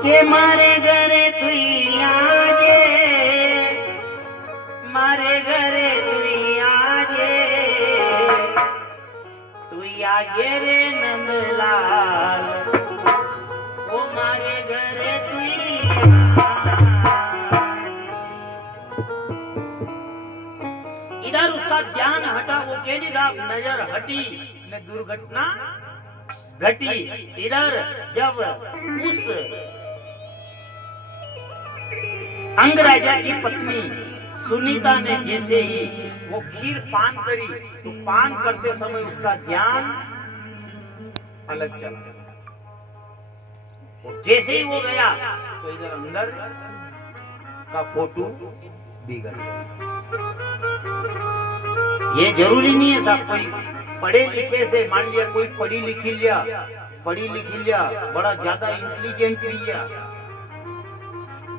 के मारे घरे तुई आजे, मारे घरे तुई आजे, तुई आजे रे नंदलाल, ओ मारे घरे तुई इधर उसका ध्यान हटा, वो कहने का नजर हटी ने दुर्घटना घटी। इधर जब उस अंगराजा की पत्नी सुनीता ने जैसे ही वो खीर पान करी तो पान करते समय उसका ध्यान अलग चला, और जैसे ही वो गया तो इधर अंदर का फोटो बिगड़ गया। ये जरूरी नहीं है साहब कोई पढ़े लिखे से, मान लिया कोई पढ़ी लिखी लिया बड़ा ज्यादा इंटेलिजेंट लिया,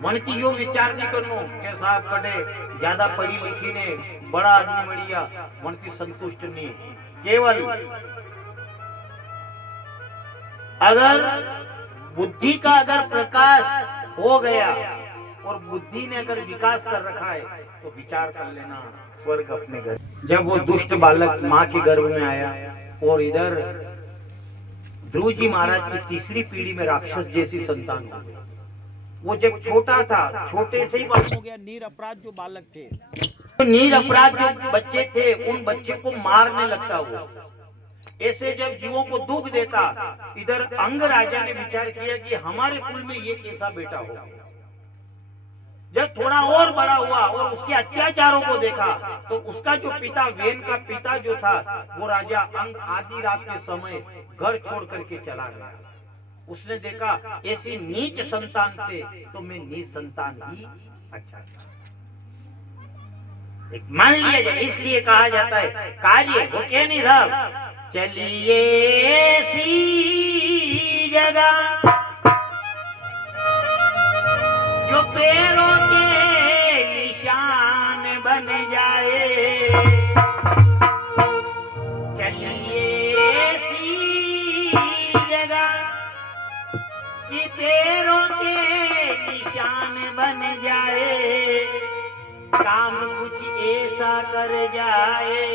मन की यो विचार नहीं करनो के साहब पढ़े ज्यादा पढ़ी लिखी ने बड़ा आदमी बढ़िया, मन की संतुष्ट नहीं। केवल अगर बुद्धि का अगर प्रकाश हो गया और बुद्धि ने अगर विकास कर रखा है तो विचार कर लेना स्वर्ग अपने घर। जब वो दुष्ट बालक माँ के गर्भ में आया और इधर ध्रुव जी महाराज की तीसरी पीढ़ी में राक्षस जैसी संतान हो गई, वो जब छोटा था छोटे से ही बात हो गया। निरपराध जो बालक थे, तो निरपराध जो बच्चे थे उन बच्चे को मारने लगता वो। ऐसे जब जीवों को दुख देता, इधर अंग राजा ने विचार किया कि हमारे कुल में ये कैसा बेटा हो गया। जब थोड़ा और बड़ा हुआ और उसके अत्याचारों को देखा तो उसका जो पिता, वेन का पिता जो था, वो राजा अंग आधी रात के समय घर छोड़ करके चला गया। उसने देखा ऐसी नीच संतान से तो मैं नीच संतान ही अच्छा। एक मान लिया जाए, इसलिए कहा जाता है कार्य हो क्या नहीं साहब, चलिए ऐसी जगह जो पैरों के निशान बन जाए, चलिए ऐसी जगह कि पैरों के निशान बन जाए, काम कुछ ऐसा कर जाए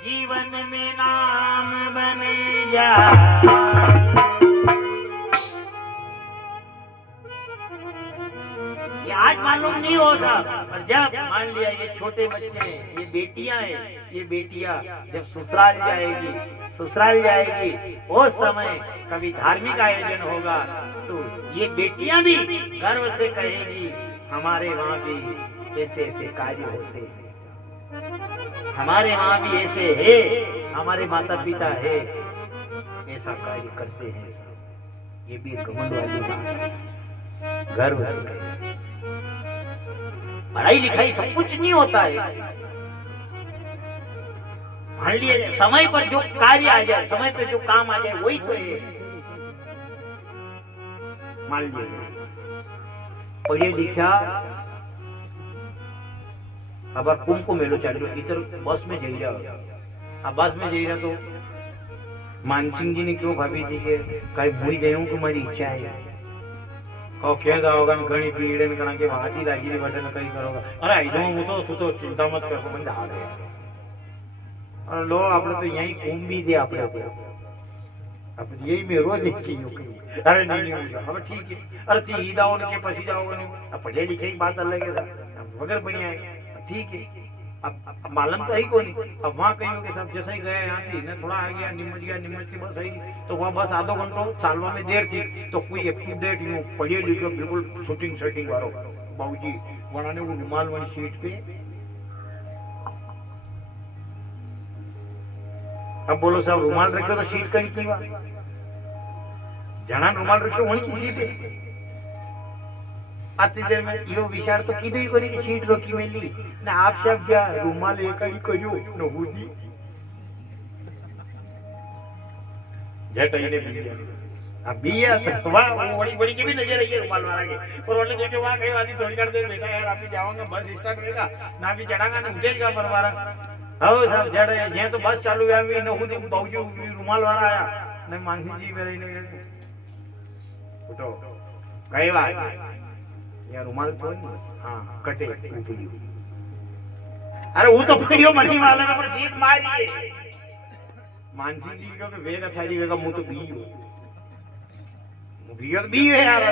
जीवन में नाम बन जाए। ये आज मालूम नहीं होता, पर जब मान लिया ये छोटे बच्चे हैं, ये बेटियां हैं, ये बेटियां जब ससुराल जाएगी उस समय कभी धार्मिक आयोजन होगा तो ये बेटियां भी गर्व से कहेगी हमारे वहां भी ऐसे ऐसे कार्य होते हैं, हमारे वहां भी ऐसे है, हमारे माता पिता है ऐसा कार्य करते हैं। ये भी घमंड वाली बात है, गर्व से कहे। पढ़ाई लिखाई सब कुछ नहीं होता है। मान लिया समय पर जो कार्य आ जाए, समय पर जो काम आ जाए वही तो है। मान लिया पढ़े लिखा अब कुंभ मेलो चालू इधर बस में जई रहा, अब बस में जई रहा तो मानसिंह जी ने क्यों भाभी थी कि कहीं भूल जाऊं कि मेरी इच्छा है कहो क्या जाओगा घणी पीड़ ने कणा के वाती लागी रे बटन कई करोगा, अरे आइदो हूं तो तू तो चिंता मत कर तो बंद आ गया। और लो આપણે તો यही કુંભી દે આપણે તો આપણે यही मेरो लेके यूं कही अरे नहीं अब ठीक है, अरे ती ईदाओ के પછી जाओगे नहीं, अब पढ़े लिखे की बात अलग है, वगैरह बढ़िया है ठीक है। अब मालूम तो है ही कोई, अब वहाँ कहीं के सब जैसे ही गए यहाँ थी ना थोड़ा आ गया निमच की बस आई तो वहाँ बस आधो घंटो चालवा में देर थी तो कोई अप टू डेट यूं पढ़ियो लिखो बिल्कुल शूटिंग सेटिंग वालों बाबूजी बनाने वो रुमाल वाली सीट पे। अब बोलो साहब रुमाल रखो तो सीट कड़ी की बात, जना रुमाल रखो वहीं की सीट है। आती देर में यो विचार तो कीधु ही कोनी की सीट रोकी मेली ने आप सब क्या रुमाल एकड़ी कर्यो न हुदी जटईने बिया अब बिया तो वाह वो बड़ी के भी नजर आई है रुमाल वाला के और उन्होंने देखे वहां कई वाली थोड़ी कर दे बेटा यार आप जाओगे बस स्टार्ट होएगा ना भी चढ़ागा ना उठेगा परवारा आओ सब जड़े जे तो बस चालू है भी न हुदी बाबूजी रुमाल वाला आया ने मानसी जी मेरे ने उठो कई बात या रुमाल तो हां कटे ऊपरी, अरे वो तो पड़ियो मनी वाले ने पर सीट मारी है मानसी जी को के वेगा थारी वेगा मुंह तो बीयो तो बी है यार।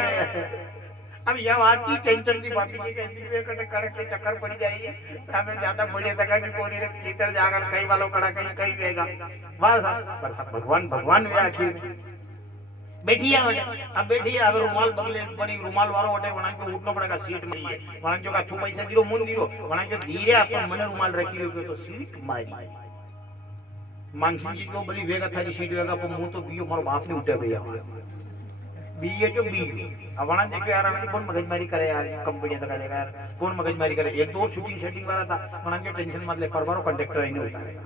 अब यह बात की टेंशन थी बापी की टेंशन वे कटे कड़क के चक्कर पड़ जाइए हमें ज्यादा बढ़िया तक कि कोनी ने भीतर जाकर कई वालों कड़ा कहीं वेगा बस पर सब भगवान वे आखिर बैठिया अब बैठिया अगर रुमाल बगले बनी रुमाल वारो वटे वणा के उठनो पड़ेगा सीट में है वणा जो का थू पैसा दिरो मुन दिरो वणा के धीरे अपन मने रुमाल रखी लो तो सीट मारी मानसी जी को बली वेगा थारी सीट वेगा पर मुंह तो बियो मारो बाप ने उठे भैया बीए जो बी अब वणा देखो यार आने कौन मगजमारी करे यार कंपनी तक आएगा यार कौन मगजमारी करे एक दो शूटिंग सेटिंग वाला था वणा के टेंशन मत ले परवारो कंडक्टर ही नहीं उतारेगा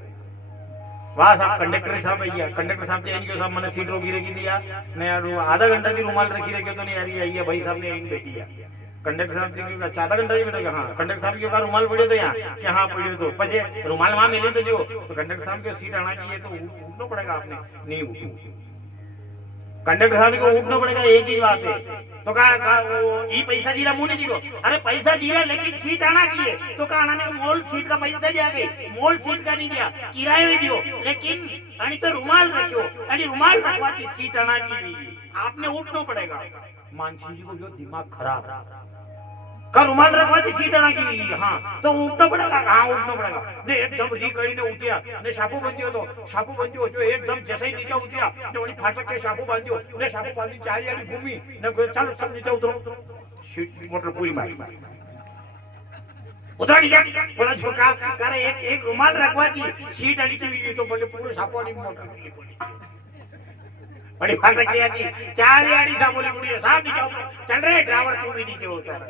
वाह साहब कंडक्टर साहब भैया कंडक्टर साहब के इनके साहब मैंने सीट रोकी रखी दिया मैं यार आधा घंटा की रुमाल रखी रखे तो नहीं यार ये आइए भाई साहब ने यहीं बैठी है कंडक्टर साहब की अच्छा आधा घंटा ही बैठेगा हाँ कंडक्टर साहब के ऊपर रुमाल पड़े तो यहाँ कि हाँ पड़े तो पचे रुमाल वहां मिले तो जो तो कंडक्टर साहब की सीट आना चाहिए तो उठना पड़ेगा आपने नहीं उठी कंडक्टर साहब को उठना पड़ेगा एक ही बात है तो कहा वो ई पैसा दीरा मुंह नहीं दियो अरे पैसा दीरा लेकिन सीट आना चाहिए तो कहा आना ने मोल सीट का पैसा दिया गई मोल सीट का नहीं दिया किराए दियो लेकिन आणि तो रुमाल रखो आणि रुमाल रखवाती सीट आना चाहिए आपने उठना पड़ेगा। मानसिंह जी को जो दिमाग खराब का रुमाल रखवाती सीट आना की हाँ तो उठना पड़ेगा हाँ उठना पड़ेगा ने एकदम री કરીને ઉઠ્યા ને શાપુ બંધ્યો જો एकदम जैसे ही नीचे उतर्या ने ओनी फाटक के शापू बांध्यो ने शापू बांधी चारियाड़ी घूमी ने चालो सब नीचे उतरो मोटर पूरी मारी उधर जा बोला छोका करे एक रुमाल रखवाती सीट अड़ी की तो बोले पूरे सापोनी मोटर की बड़ी बात रखी थी चार याड़ी सापोनी पूरी साहब नीचे चल रहे ड्राइवर तू भी नीचे उतर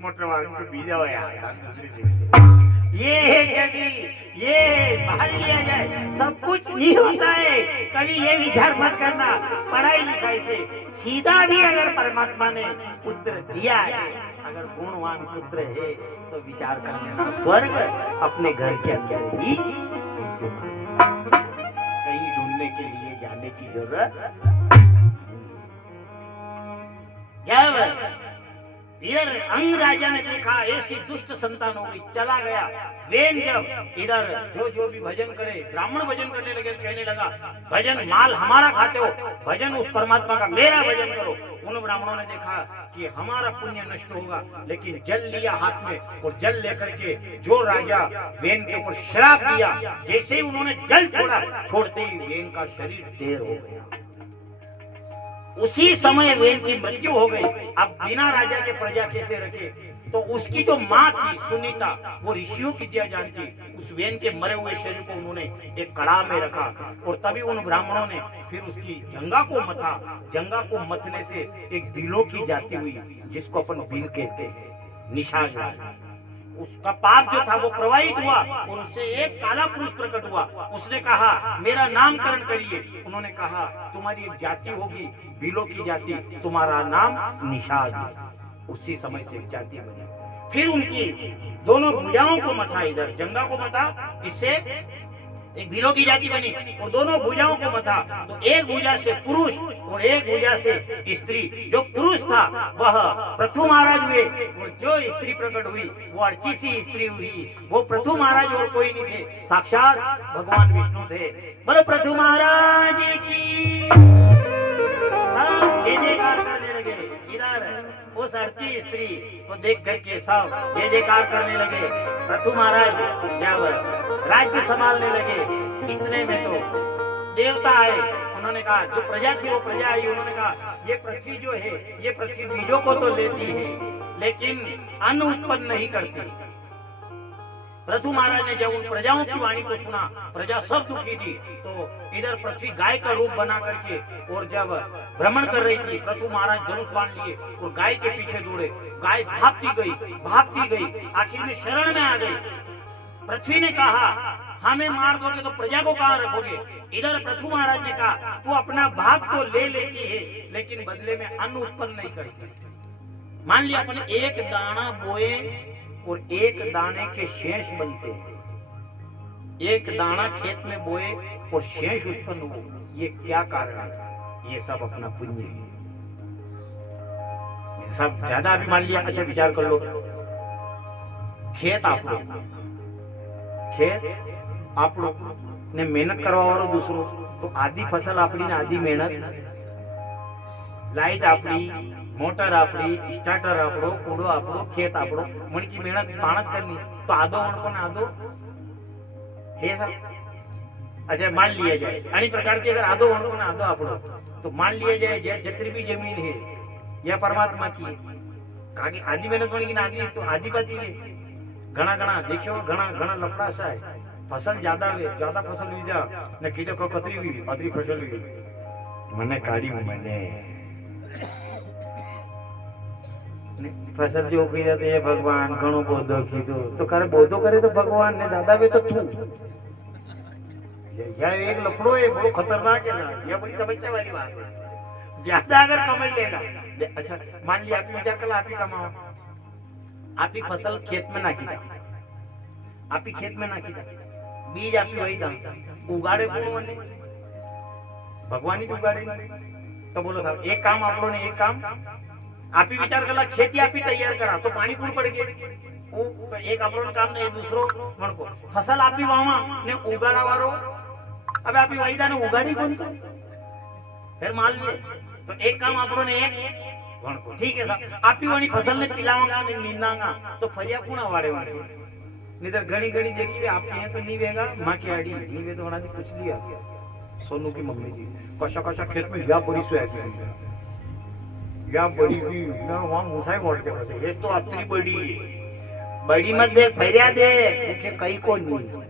मोटर वाले को बीजा हो यार ये है जगी ये बाहर लिया जाए सब कुछ नहीं होता है कभी ये विचार मत करना पढ़ाई लिखाई से सीधा भी अगर परमात्मा ने पुत्र दिया है अगर गुणवान पुत्र है तो विचार कर लेना स्वर्ग अपने घर के अंदर ही कहीं ढूंढने के लिए जाने की जरूरत इधर अंग राजा ने देखा ऐसी दुष्ट संतान हो गई चला गया वेन जब इधर जो भी भजन करे ब्राह्मण भजन करने लगे कहने लगा भजन माल हमारा खाते हो भजन उस परमात्मा का मेरा भजन करो उन ब्राह्मणों ने देखा कि हमारा पुण्य नष्ट होगा लेकिन जल लिया हाथ में और जल लेकर के जो राजा वेन के ऊपर श्राप दिया जैसे ही उन्होंने जल छोड़ा छोड़ते ही वेन का शरीर ढेर हो गया उसी समय वेन की मृत्यु हो गई अब बिना राजा के प्रजा कैसे रखे तो उसकी जो माँ थी सुनीता वो ऋषियों की विद्या जानती उस वेन के मरे हुए शरीर को उन्होंने एक कड़ा में रखा और तभी उन ब्राह्मणों ने फिर उसकी जंगा को मथा जंगा को मथने से एक बीलों की जाती हुई जिसको अपन बील कहते हैं निशान उसका पाप जो था वो प्रवाहित हुआ और उससे एक काला पुरुष प्रकट हुआ उसने कहा मेरा नामकरण करिए उन्होंने कहा तुम्हारी एक जाति होगी बीलों की जाति तुम्हारा नाम निषाद उसी समय से जाति बनी फिर उनकी दोनों भुजाओं को मथा इधर जंगा को मथा इससे एक भीलों की जाति बनी और दोनों भुजाओं को मथा तो एक भुजा से पुरुष और एक भुजा से स्त्री जो पुरुष था वह पृथु महाराज हुए और जो स्त्री प्रकट हुई वो अर्चिसी स्त्री हुई वो पृथु महाराज और कोई नहीं थे साक्षात भगवान विष्णु थे बोलो पृथु महाराज की जय जयकार करने लगे इधर उस अर्ची स्त्री को देख करके सब जय जयकार करने लगे पृथु महाराज जब राज्य संभालने लगे इतने में तो देवता आए उन्होंने कहा जो प्रजा थी वो प्रजा आई उन्होंने कहा ये पृथ्वी जो है ये पृथ्वी बीजों को तो लेती है लेकिन अन्न उत्पन्न नहीं करती पृथु महाराज ने जब उन प्रजाओं की वाणी को सुना प्रजा सब दुखी थी तो इधर पृथ्वी गाय का रूप बना करके और जब भ्रमण कर रही थी पृथु महाराज धनुष बांध लिए और गाय के पीछे दौड़े गाय भागती गई आखिर में शरण में आ गई पृथ्वी ने कहा हमें मार दोगे तो प्रजा को कहाँ रखोगे इधर पृथु महाराज ने कहा तू अपना भाग तो ले लेती है लेकिन बदले में अन्न उत्पन्न नहीं करती मान लिया अपने एक दाना बोए और एक दाने के शेष बनते हैं एक दाना खेत में बोए और शेष उत्पन्न हो ये क्या कारण है ये सब अपना पुण्य है सब ज्यादा अभी मान लिया अच्छा विचार कर लो खेत आप लोग ने मेहनत करवा वालों दूसरों तो आधी फसल अपनी ने आधी मेहनत लाइट अपनी मोटर आपड़ी स्टार्टर आपड़ो कूड़ो आपड़ो खेत आपड़ो मन की मेहनत करनी तो आधो मन को आधो हे सब अच्छा मान लिया जाए अन्य प्रकार की अगर आधो मन को आधो आपड़ो तो मान लिया जाए जितनी भी जमीन है यह परमात्मा की आधी मेहनत बनेगी ना आधी तो आधी बाती है घना देखो घना लफड़ा सा है फसल ज्यादा फसल हुई जा ने कीटो को कतरी हुई अदरी फसल हुई मने काढ़ी मने फसल जो की जाती है भगवान घणो बोधो कीधो तो करे बोधो करे तो भगवान ने दादा वे तो तू यह एक लफड़ो है बड़ो खतरनाक है यह बड़ी समस्या वाली बात है ज्यादा अगर कमाई लेगा अच्छा मान लिया आप विचार कर आप ही कमाओ आप ही फसल खेत में ना कीधा आप ही खेत में ना कीधा बीज आप वही दाम उगाड़े कौन बने भगवान ही उगाड़े तो बोलो साहब एक काम आप लोगों ने एक काम आप ही विचार कर खेती आप ही तैयार करा तो पानी कौन पड़ गया एक आप लोगों ने काम नहीं दूसरो मन को फसल आप ही वावा ने उगाड़ा वारो अब आप ही वही दाने उगाड़ी कौन तो फिर मान लिए तो एक काम आप लोगों ने एक ठीक है साहब आप ही वाली फसल ने पिलावांगा ने नींदांगा तो फरिया कुणा वाड़े वाड़े निधर घड़ी देखी आप हैं तो नहीं वेगा माँ की आड़ी नहीं वे तो हमारी कुछ लिया सोनू की मम्मी जी कशा खेत में या पूरी सोया या बड़ी भी ना वहां मुसाई बोल के बोलते ये तो अतरी बड़ी है, बड़ी मत देख फैरिया दे मुझे कहीं को नहीं।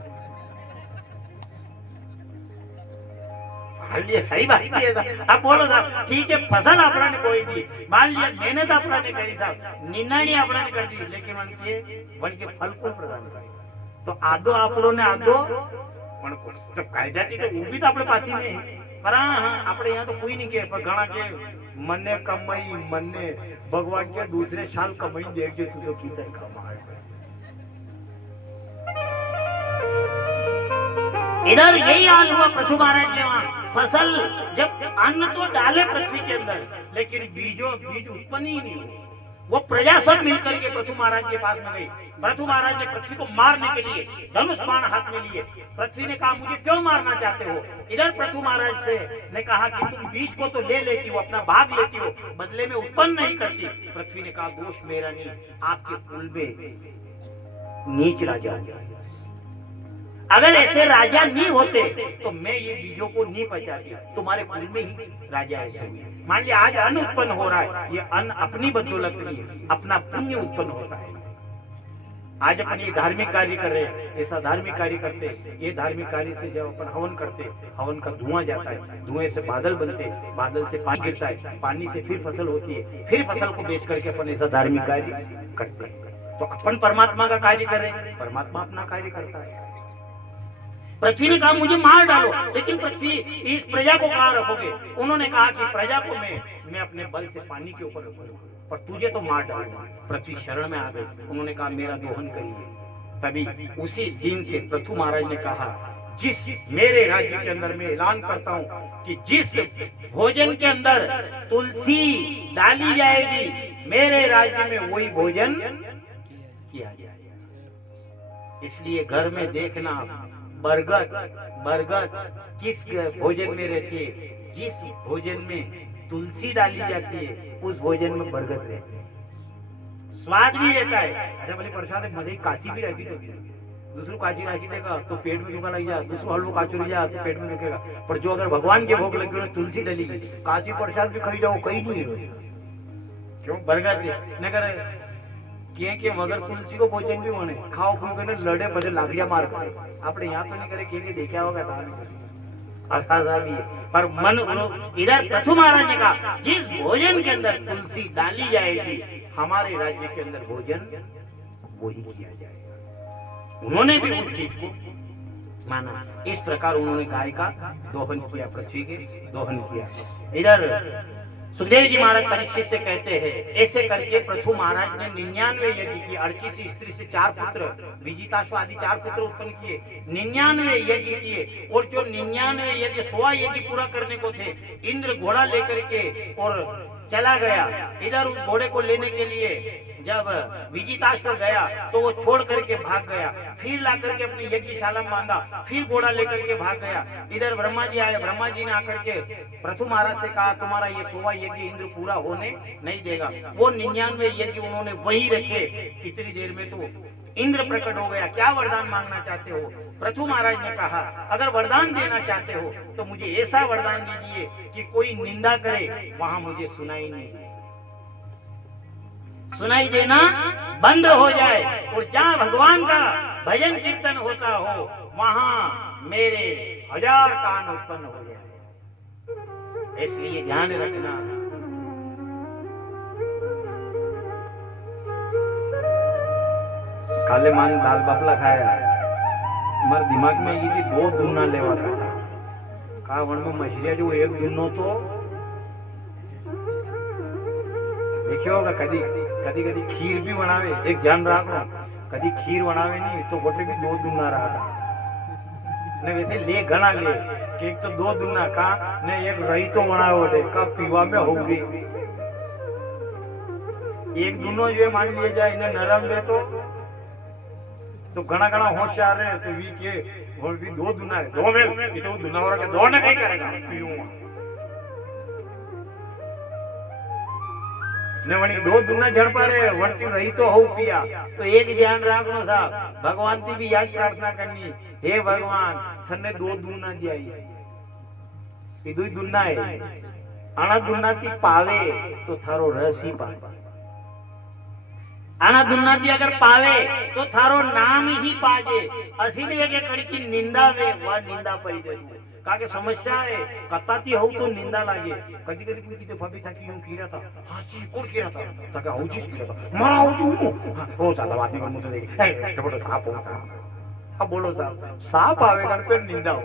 ये सही बात है। अब बोलो साहब ठीक है फसल अपना ने कोई दी, मान लिया मेहनत अपना ने करी साहब, निंदाणी अपना ने कर दी, लेकिन वन के फल को प्रदान करे तो आदो આપણો ને આદો પણ તો કાયદાથી તો ઊભી તો આપણે પાતી નહીં, પર હા આપણે અહીંયા તો કોઈ નહીં કે, પણ ઘણા કે મને કમાઈ મને ભગવાન કે दूसरे साल कमाई देજો તું તો કીધર કમાય। इधर यही हाल हुआ पृथु महाराज के वहां, फसल जब अन्न तो डाले पृथ्वी के अंदर लेकिन बीज उत्पन्न ही नहीं हुआ। वो प्रजा सब मिलकर के पृथु महाराज के पास में गई। पृथु महाराज ने पृथ्वी को मारने के लिए धनुष बाण हाथ में लिए। पृथ्वी ने कहा मुझे क्यों मारना चाहते हो? इधर पृथु महाराज से ने कहा कि तुम बीज को तो ले लेती हो, अपना भाग लेती हो, बदले में उत्पन्न नहीं करती। पृथ्वी ने कहा दोष मेरा नहीं, आपके कुल में नीच राजा हो जाए, अगर ऐसे राजा नहीं होते तो मैं ये बीजों को नहीं पचाती, तुम्हारे कुल में ही राजा ऐसे हुए। मान लिया आज अन्न उत्पन्न हो रहा है, ये अन्न अपनी बदौलत नहीं है, अपना पुण्य उत्पन्न होता है। आज अपन ये धार्मिक कार्य कर रहे हैं, ऐसा धार्मिक कार्य करते, ये धार्मिक कार्य से जब अपन हवन करते, हवन का धुआं जाता है, धुएं से बादल बनते, बादल से पानी गिरता है, पानी से फिर फसल होती है, फिर फसल को बेच करके अपन ऐसा धार्मिक कार्य करते हैं। तो अपन परमात्मा का कार्य कर रहे हैं, परमात्मा अपना कार्य करता है। पृथ्वी ने कहा मुझे मार डालो, लेकिन पृथ्वी इस प्रजा को कहाँ रखोगे? उन्होंने कहा कि प्रजा को मैं अपने बल से पानी के ऊपर रखूंगा, पर तुझे तो मार डालूंगा। पृथ्वी शरण में आ गई, उन्होंने कहा मेरा दोहन करिए। तभी उसी दिन से पृथु महाराज ने कहा जिस मेरे राज्य के अंदर मैं ऐलान करता हूँ कि जिस भोजन के अंदर तुलसी डाली जाएगी मेरे राज्य में वही भोजन किया जाएगा। इसलिए घर में देखना बरगद किस भोजन में रहती है? जिस भोजन में तुलसी डाली जाती है उस भोजन में बरगद रहती है, स्वाद भी रहता है। अच्छा भले प्रसाद मजे काशी भी रखी तो दूसरों काची राखी देगा तो पेट में दुखा लग जाए, दूसरों हलवा काचू रह जाए तो पेट में दुखेगा। पर जो अगर भगवान के भोग लगे तुलसी डली काशी प्रसाद भी खाई जाओ कहीं नहीं होगा, क्यों? बरगद नगर के वगर तुलसी को भोजन भी बने खाओ खूब कर लड़े बजे लाकड़िया मार करे। आपने यहाँ तो नहीं करे के देखा होगा था भी है। पर मन इधर पृथु महाराज ने कहा जिस भोजन के अंदर तुलसी डाली जाएगी हमारे राज्य के अंदर भोजन वही किया जाएगा। उन्होंने भी उस चीज को माना। इस प्रकार उन्होंने गाय का दोहन किया, पृथ्वी के दोहन किया। इधर सुखदेव जी महाराज परीक्षित से कहते हैं ऐसे करके पृथु महाराज ने 99 यज्ञ किए, 38 स्त्री से 4 पुत्र, विजिताश्व आदि 4 पुत्र उत्पन्न किए, 99 यज्ञ किए। और जो 99 यज्ञ 100 यज्ञ पूरा करने को थे, इंद्र घोड़ा लेकर के और चला गया। इधर उस घोड़े को लेने के लिए जब विजिताश्व गया तो वो छोड़ करके भाग गया, फिर ला करके अपनी यज्ञशाला में बांधा, फिर घोड़ा लेकर के भाग गया। इधर ब्रह्मा जी आए, ब्रह्मा जी ने आकर के पृथु महाराज से कहा तुम्हारा ये 100 यज्ञ इंद्र पूरा होने नहीं देगा। वो 99 यज्ञ उन्होंने वही रखे। इतनी देर में तो इंद्र प्रकट हो गया। क्या वरदान मांगना चाहते हो? पृथु महाराज ने कहा अगर वरदान देना चाहते हो तो मुझे ऐसा वरदान दीजिए कि कोई निंदा करे वहां मुझे सुनाई नहीं दे, सुनाई देना बंद हो जाए, और जहाँ भगवान का भजन कीर्तन होता हो वहां मेरे 1000 कान उत्पन्न हो जाए। इसलिए ध्यान रखना। काले मान दाल बाफला खाया, हमारे दिमाग में ये 2 दूना लेवा का था। कहा वन में मछलिया जो 1 दूनो तो देखियो होगा। कदी कदी कदी खीर भी बनावे, एक ध्यान रखो, कदी खीर बनावे नहीं तो बोटे भी 2 दूना रहा ने। वैसे ले घना ले कि एक तो 2 दूना का ने एक रही तो बनावे बोटे का पीवा में हो गई। एक दूनो जो मान लिया जाए इन्हें नरम दे तो घना घना होशियार है तो वी के और भी 2 दूना है, 2 में ये तो दूना और के 2 ने कहीं करेगा पीऊंगा ने वणी 2 दूना झड़ पारे वरती रही तो हो पिया। तो एक ध्यान रखनो साहब, भगवान की भी याद प्रार्थना करनी, हे भगवान थने 2 दूना दिया ये 2 दूना है આના દુન્નાથી પાવે તો થારો રસ ही पावे आना दुन्नाती अगर पावे तो थारो नाम ही पाजे असी नहीं है कि कड़ी की निंदा वे वह निंदा पई गई काके समस्या है कताती हो तो निंदा लागे कदी कदी कोई कीते भाभी था कि यूं कीरा था हाजी कोण कीरा था ताका हो चीज कीरा था मारा हो तू हो चला बात नहीं मुझे देख ए टपटो साफ होता अब बोलो साफ आवे कर पे निंदा हो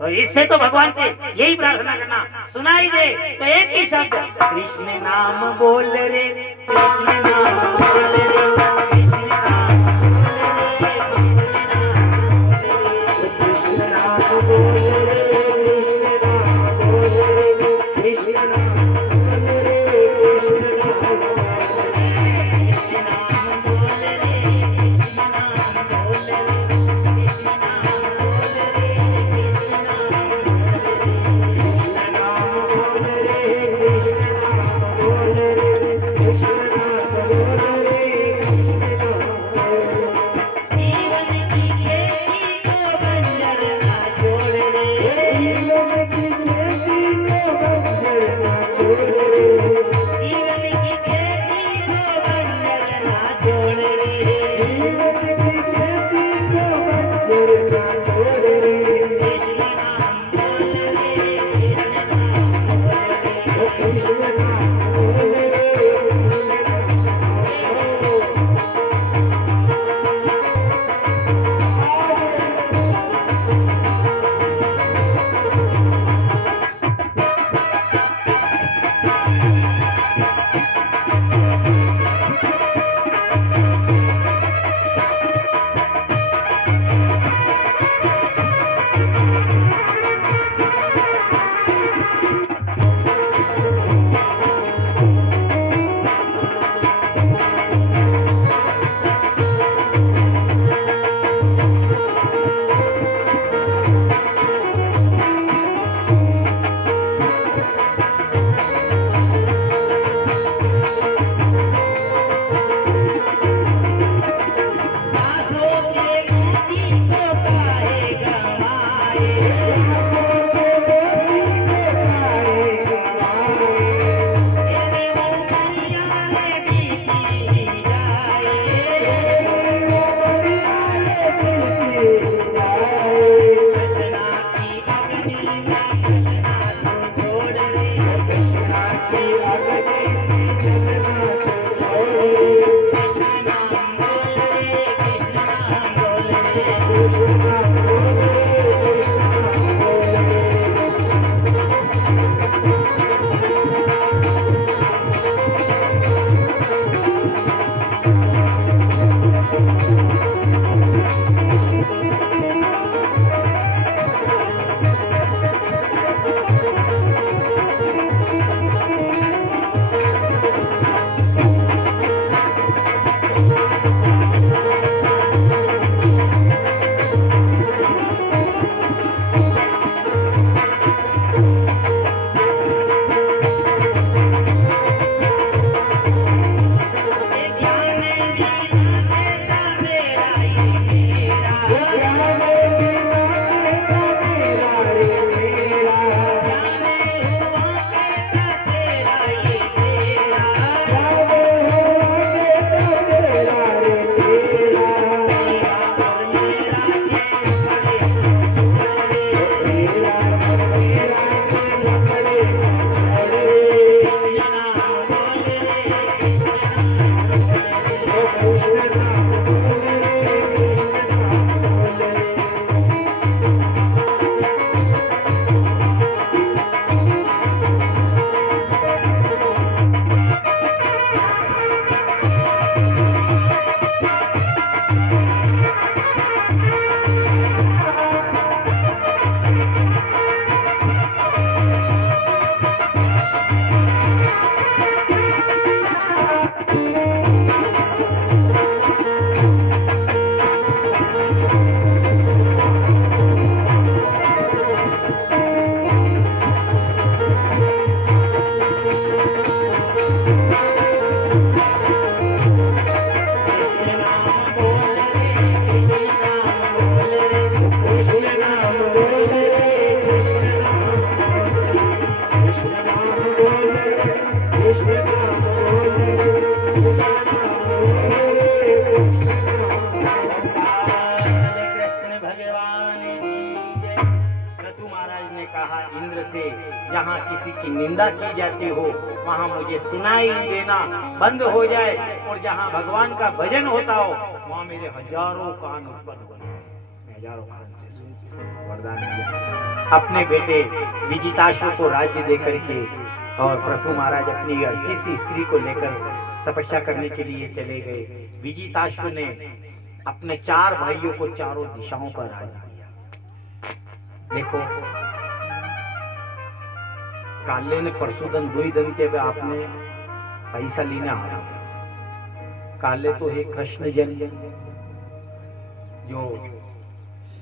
तो इससे तो भगवान से यही प्रार्थना करना सुनाई दे तो एक ही शब्द कृष्ण नाम बोल रे कृष्ण नाम बोल रे कृष्ण नाम कृष्ण नाम बोल रे कृष्ण नाम बोल रे कृष्ण नाम बोल रे कृष्ण नाम जहाँ किसी की निंदा की जाती हो वहाँ मुझे सुनाई देना बंद हो जाए, और जहाँ भगवान का भजन होता हो वहाँ मेरे हजारों कान उत्पन्न हो जाए, मैं हजारों कान से वरदान दिया। अपने बेटे विजिताश्व को राज्य देकर के और पृथु महाराज अपनी अर्ची सी स्त्री को लेकर तपस्या करने के लिए चले गए। विजिताश्व ने अपने 4 भाइयों को चारों दिशाओं का राज्य दिया। देखो काले ने परशुदन 2 दिन के आपने पैसा लेना आया। काले तो है कृष्ण जन्म, जो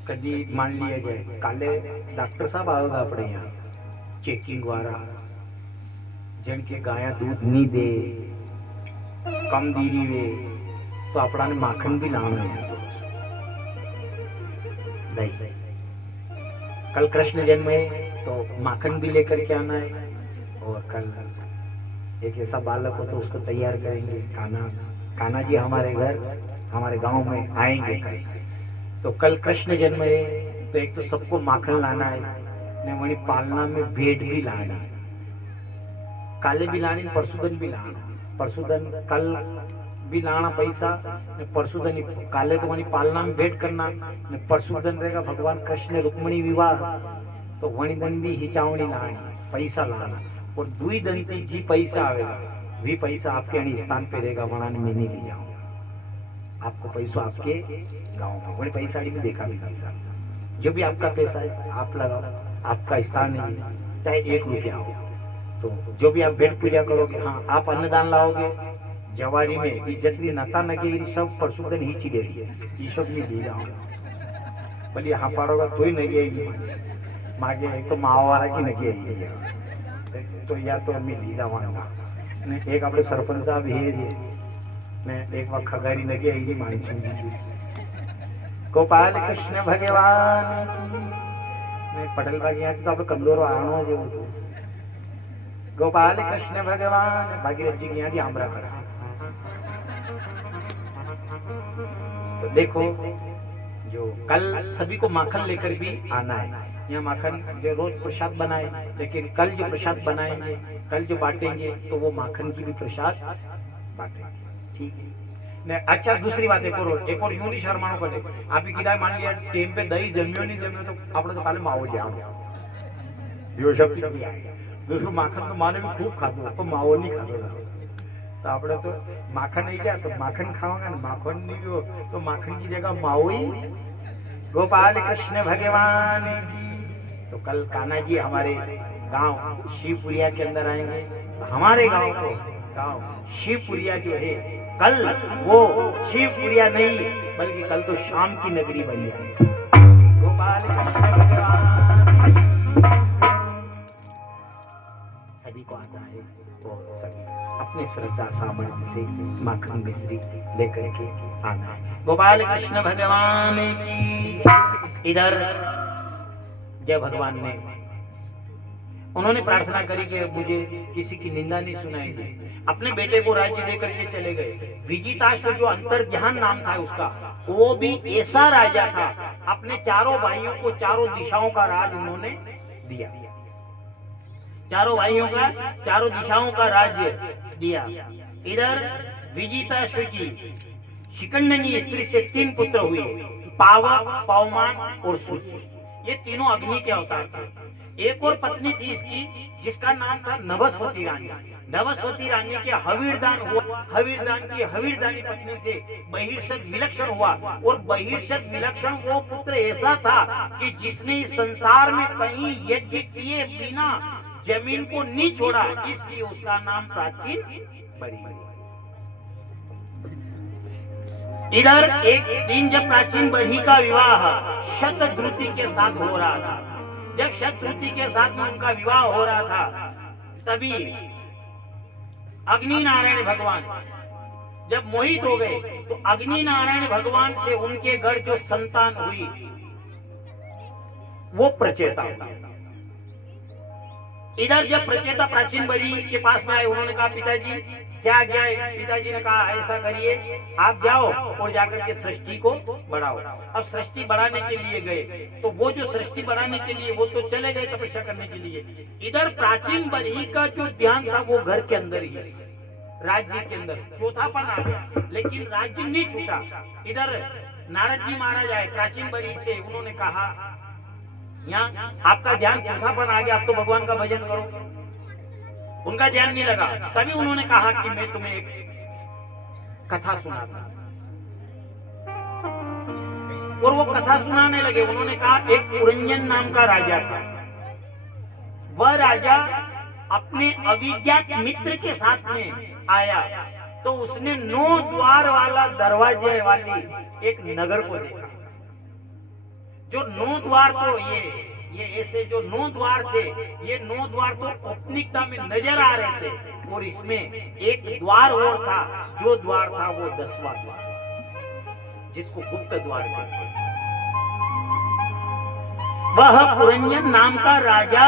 कभी मान लिया जाए काले डॉक्टर साहब आओगे अपने यहाँ चेकिंग द्वारा, जन के गाया दूध नहीं दे कम दीरी वे तो अपना ने माखन भी लाना है दही। कल कृष्ण जन्म है तो माखन भी लेकर के आना है, और कल एक ऐसा बालक हो तो उसको तैयार करेंगे। कान्हा जी हमारे घर हमारे गांव में आएंगे कल, तो कल कृष्ण जन्म है तो एक तो सबको माखन लाना है ने वही पालना में भेंट भी लाना है। काले भी लानी परशुदन भी लाना, परशुदन कल भी लाना पैसा ने परशुदन काले तो वही पालना में भेंट करना ने परशुदन रहेगा भगवान कृष्ण रुक्मिणी विवाह तो वही दन भी हिचावनी लानी पैसा लाना, और 2 दंती जी पैसा आएगा भी पैसा आपके स्थान पे रहेगा, वहां मैं नहीं ले जाऊंगा आपको पैसा आपके गाँव में वही पैसा में देखा भी पैसा जो भी आपका पैसा है आप लगाओ, आपका स्थान है चाहे 1 रुपया हो, तो जो भी आप भेंट पूजा करोगे, हाँ आप अन्नदान लाओगे जवारी में इज्जत भी नता नगे सब परशुदन ही ची दे ये सब नहीं ले जाओ बोलिए हाँ पाड़ोगा तो ही नगे आएगी मागे एक तो माओ वाला की नगे आएगी तो या तो मैं ले जाऊंगा ने एक अपने सरपंच साहब हे ने एक वक्त खगारी नगे आएगी मानसिंह जी गोपाल कृष्ण भगवान की पटेल बाग यहाँ तो आप कमजोर आना जो गोपाल कृष्ण भगवान भागीरथ जी यहाँ आमरा खड़ा। तो देखो जो कल सभी को माखन लेकर भी आना है, यहाँ माखन जो रोज प्रसाद बनाए, लेकिन कल जो प्रसाद बनाएंगे कल जो बांटेंगे तो वो माखन की भी प्रसाद बांटेंगे, ठीक है। अच्छा दूसरी बात एक और यूं नहीं शर्मानो पड़े आप ही किराए मान लिया टेम पे दही जम्यो नहीं जम्यो तो આપણે તો કાલે માવો જ આવો यो शब्द भी आएगा। दूसरो माखन तो माने भी खूब खातो पर माવો नहीं खातो तो આપણે तो माखन नहीं क्या तो माखन खाओगे ना माखन नहीं हो तो माखन की जगह माવો ही। गोपाल कृष्ण भगवान की। तो कल कान्हा जी हमारे गांव शिवपुरिया के अंदर आएंगे, हमारे गांव को गांव शिवपुरिया जो है कल वो शिवपुरिया नहीं बल्कि कल तो शाम की नगरी बन जाए। गोपाल कृष्ण भगवान सभी को आता है वो सभी अपने श्रद्धा सामर्थ्य से माखन मिश्री लेकर के आना है। गोपाल कृष्ण भगवान की। इधर जय भगवान ने उन्होंने प्रार्थना करी कि मुझे किसी की निंदा नहीं सुनाई दे, अपने बेटे को राज्य देकर के चले गए। विजिताश्व जो अंतर्ध्यान नाम था उसका, वो भी ऐसा राजा था, अपने चारों भाइयों को चारों दिशाओं का राज उन्होंने दिया, चारों भाइयों का चारों दिशाओं का राज्य दिया। इधर विजिताश्व की शिखंडनी स्त्री से 3 पुत्र हुए, पावक, पवमान और सूर्य। ये तीनों अग्नि के अवतार थे। एक और पत्नी थी इसकी जिसका नाम था नभस्वती रानी। नभस्वती रानी के हवीरदान हुआ, हवीरदान की हवीरदानी पत्नी से बहिर्षद विलक्षण हुआ, और बहिर्षद विलक्षण वो पुत्र ऐसा था कि जिसने इस संसार में कहीं यज्ञ किए बिना जमीन को नहीं छोड़ा, इसलिए उसका नाम प्राचीन बरी। इधर एक दिन जब प्राचीन बरी का विवाह शतद्रुति के साथ हो रहा था, जब शतद्रुति के साथ में उनका विवाह हो रहा था, तभी अग्नि नारायण भगवान जब मोहित हो गए तो अग्नि नारायण भगवान से उनके घर जो संतान हुई वो प्रचेता था। इधर जब प्रचेता प्राचीन बरी के पास में आए, उन्होंने कहा पिताजी क्या आज्ञा है? पिताजी ने कहा ऐसा करिए, आप जाओ और जाकर के सृष्टि को बढ़ाओ। अब सृष्टि बढ़ाने के लिए गए, तो वो जो सृष्टि बढ़ाने के लिए वो तो चले गए तपस्या करने के लिए। इधर प्राचीन बरही का जो ध्यान था वो घर के अंदर ही है, राज्य के अंदर चौथापन आ गया, लेकिन राज्य नहीं छूटा। इधर नारद जी महाराज आए प्राचीन बरही से, उन्होंने कहा यहाँ आपका ध्यान चौथापन आ गया, आप तो भगवान का भजन करो। उनका ध्यान नहीं लगा, तभी उन्होंने कहा कि मैं तुम्हें एक कथा सुनाता। और वो कथा सुनाने लगे। उन्होंने कहा एक पुरंजन नाम का राजा था। वह राजा अपने अविज्ञात मित्र के साथ में आया, तो उसने 9 द्वार वाला दरवाजे वाली एक नगर को देखा। जो 9 द्वार तो ये ऐसे जो 9 द्वार थे, ये 9 द्वार तो औपनिकता में नजर आ रहे थे, और इसमें एक द्वार और था, जो द्वार था वो 10वां द्वार, जिसको गुप्त द्वार कहते हैं। वह पुरंजन नाम का राजा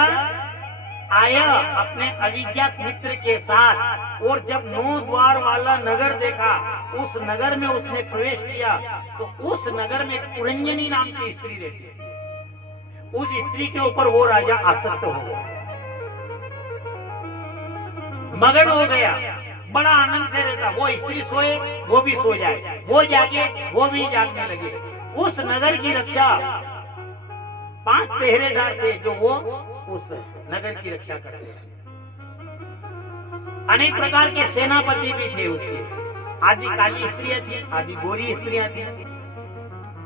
आया अपने अविज्ञात मित्र के साथ, और जब 9 द्वार वाला नगर देखा, उस नगर में उसने प्रवेश किया, तो उस नगर में पुरंजनी नाम की स्त्री रहती है। उस स्त्री के ऊपर वो राजा आसक्त हो गया, मगन हो गया, बड़ा आनंद से रहता। वो स्त्री सोए वो भी सो जाए, वो जागे वो भी जागने लगे। उस नगर की रक्षा 5 पहरेदार थे, जो वो उस नगर की रक्षा करते थे। अनेक प्रकार के सेनापति भी थे उसके, आदि काली स्त्रियां थी, आदि गोरी स्त्रियां थी।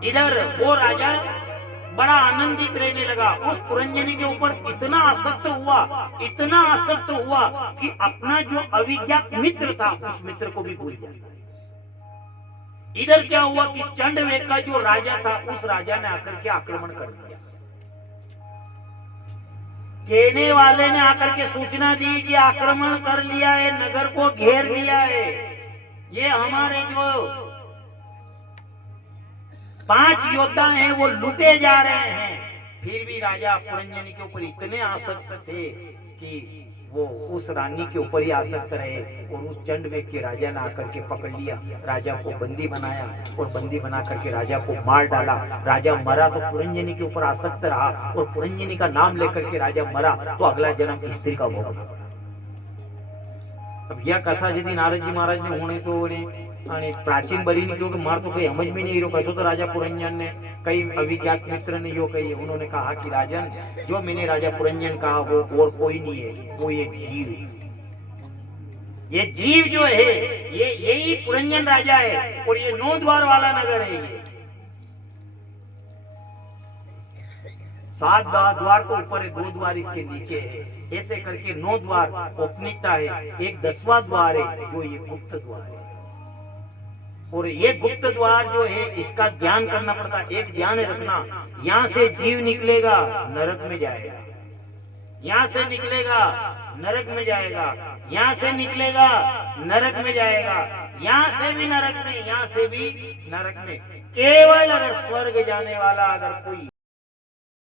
इधर वो राजा बड़ा आनंदित रहने लगा। उस पुरंजनी के ऊपर इतना आसक्त हुआ कि अपना जो अविज्ञात मित्र था, उस मित्र को भी भूल गया। इधर क्या हुआ कि चंडवेग का जो राजा था, उस राजा ने आकर के आक्रमण कर दिया। कहने वाले ने आकर के सूचना दी कि आक्रमण कर लिया है, नगर को घेर लिया है, ये हमारे जो 5 योद्धा हैं वो लुटे जा रहे हैं। फिर भी राजा पुरंजनी के ऊपर इतने आसक्त थे कि वो उस रानी के ऊपर ही आसक्त रहे, और उस चंडवेग के राजा ने आकर के पकड़ लिया, राजा को बंदी बनाया, और बंदी बना करके राजा को मार डाला। राजा मरा तो पुरंजनी के ऊपर आसक्त रहा, और पुरंजनी का नाम लेकर के राजा मरा, तो अगला जन्म स्त्री का भोग। अब यह कथा यदि नारद जी महाराज ने होने तो प्राचीन बरी ने क्योंकि मार तो कहीं समझ में नहीं रहो, कैसो तो राजा पुरंजन ने कई अविज्ञात मित्र ने यो कही। उन्होंने कहा कि राजन, जो मैंने राजा पुरंजन कहा वो और कोई नहीं है, वो एक जीव है। ये जीव जो है ये यही पुरंजन राजा है, और ये 9 द्वार वाला नगर है। ये 7 द्वार तो ऊपर है, 2 द्वार इसके नीचे है, ऐसे करके 9 द्वार औपनिकता है। एक 10वां द्वार है जो ये गुप्त द्वार है, और ये गुप्त द्वार जो है इसका ध्यान करना पड़ता है। एक ध्यान रखना, यहाँ से जीव निकलेगा नरक में जाएगा, यहाँ से निकलेगा नरक में जाएगा, यहाँ से निकलेगा नरक में जाएगा, यहाँ से भी नरक में, यहाँ से भी नरक में। केवल अगर स्वर्ग जाने वाला अगर कोई